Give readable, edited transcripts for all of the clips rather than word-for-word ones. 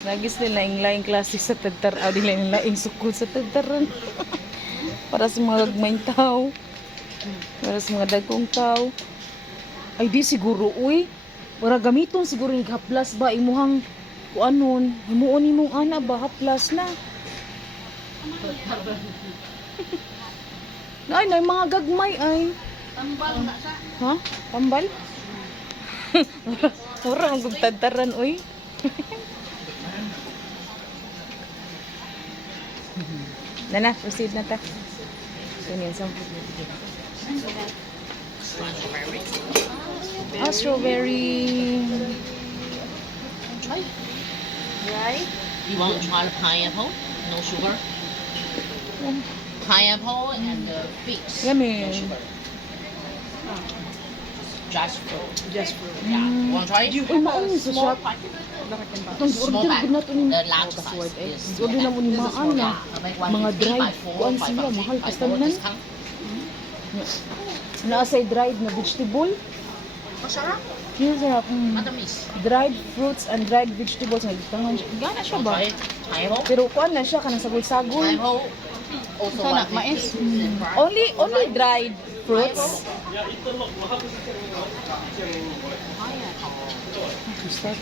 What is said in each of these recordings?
Nagis nila yung laing klase sa tagtar. Aw, di lang laing sukod sa tagtaran. Para sa mga gagmayng tao. Para sa mga dagkong tao. Ay, di siguro, uy. Para gamiton siguro yung haplas ba? Imuhang, kuanon. Himuon imong ana ba? Haplas na. Ay, na mga gagmay ay. Tambal na siya. Ha? Tambal? Mura ang gugtadtaran, uy. Nana, proceed na ta. Kunin sa strawberry. Try. Right? You want to try the pineapple? No sugar. Pineapple and the figs. Yummy. No sugar. Just fruit. Just fruit. Yeah. You want to try it? Uy, maon sa Small shop. packet. Itong Small order pack. gud nato ni The large kasuwat size eh. is Order na mo ni maan na. Mga dried kuan sila mahal kastanan. Naa say dried na vegetable. Masarap. Yun sarap. Matamis. Dried fruits and dried vegetables na gitangan siya. Gana siya Want to ba? try it? Pineapple? Pero kuan na siya kanang sagol-sagol. Pineapple. Also Sana, like mais. Only dried fruits.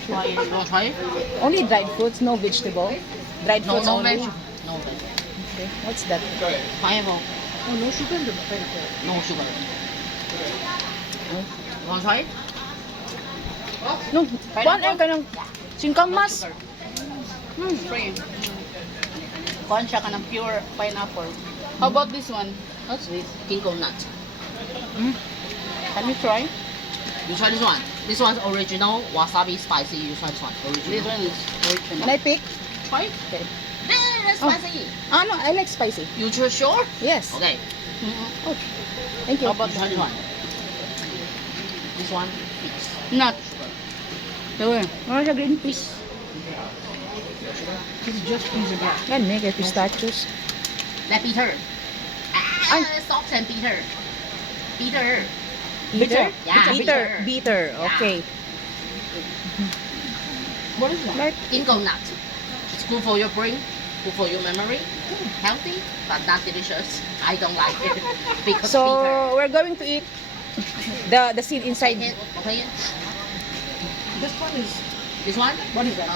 Try it. You want to try it? Only dried fruits, no vegetable. Dried No, fruits no only. veg. No veg. Okay. What's that? Pineapple. Oh, no sugar in the pineapple. No sugar. You want to try it? No, kuan ay kanang singkamas. Spray. Kuhan siya ka ng pure pineapple. How about this one? What's this? Ginkgo nut. Can you try? You try this one. This one's original wasabi spicy. You try this one. This Original. one is original. Can I pick? Try it. Okay. That's Oh. spicy. Ah, no, I like spicy. You sure? Yes. Okay. Oh, thank you. How about try this one? This one, figs. Nut. There. Ano siya green peas? It's just piece of that. Yan, may kay pistachios. Let bitter. Ay. Salt and bitter. Bitter. Bitter? Yeah, Bitter. bitter. Bitter. Okay. What is that? Like, Ginkgo nut. It's good for your brain, good for your memory, healthy, but not delicious. I don't like it because so, bitter. we're going to eat the seed inside. Okay. This one is. This one, What is that?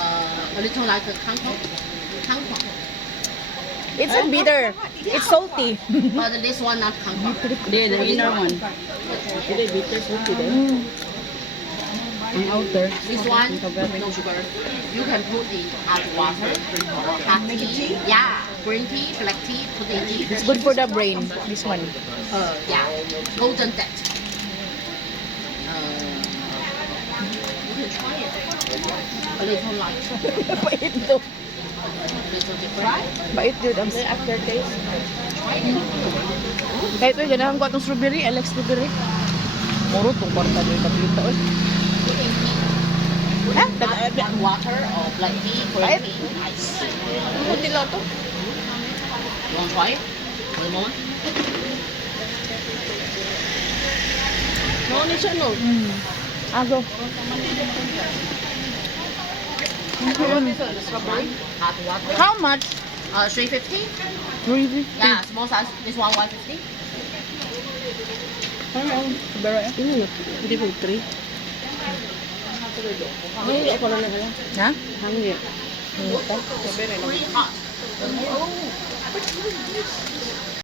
a little like a kangkong. Kangkong. It's not bitter. It's salty. But this one not kangkong. The inner one. It's bitter, salty din. Ang outer. This one, no sugar. You can put in hot water or hot tea. Yeah, green tea, black tea, put in tea. It's good for the brain, this one. Yeah, golden that. You can try it. A little light, Bait to. little different. Bait yun. Ang aftertaste. Try it. Kahit ito, ganahan ko itong strawberry. I like strawberry. Muro itong kwarta doon. Kapilita. Put in tea. Put Ha? in hot water or black tea, green tea, ice. Buti lang ito. You want to try it? A little more? No, ni siya no. Ago. Strawberry, hot water. How much? 350. Really? Yeah, small size. This one 150. Strawberry. Hindi po 3. Hindi ako lang na. Ha? Hangin. Ito. Pretty hot. Oh,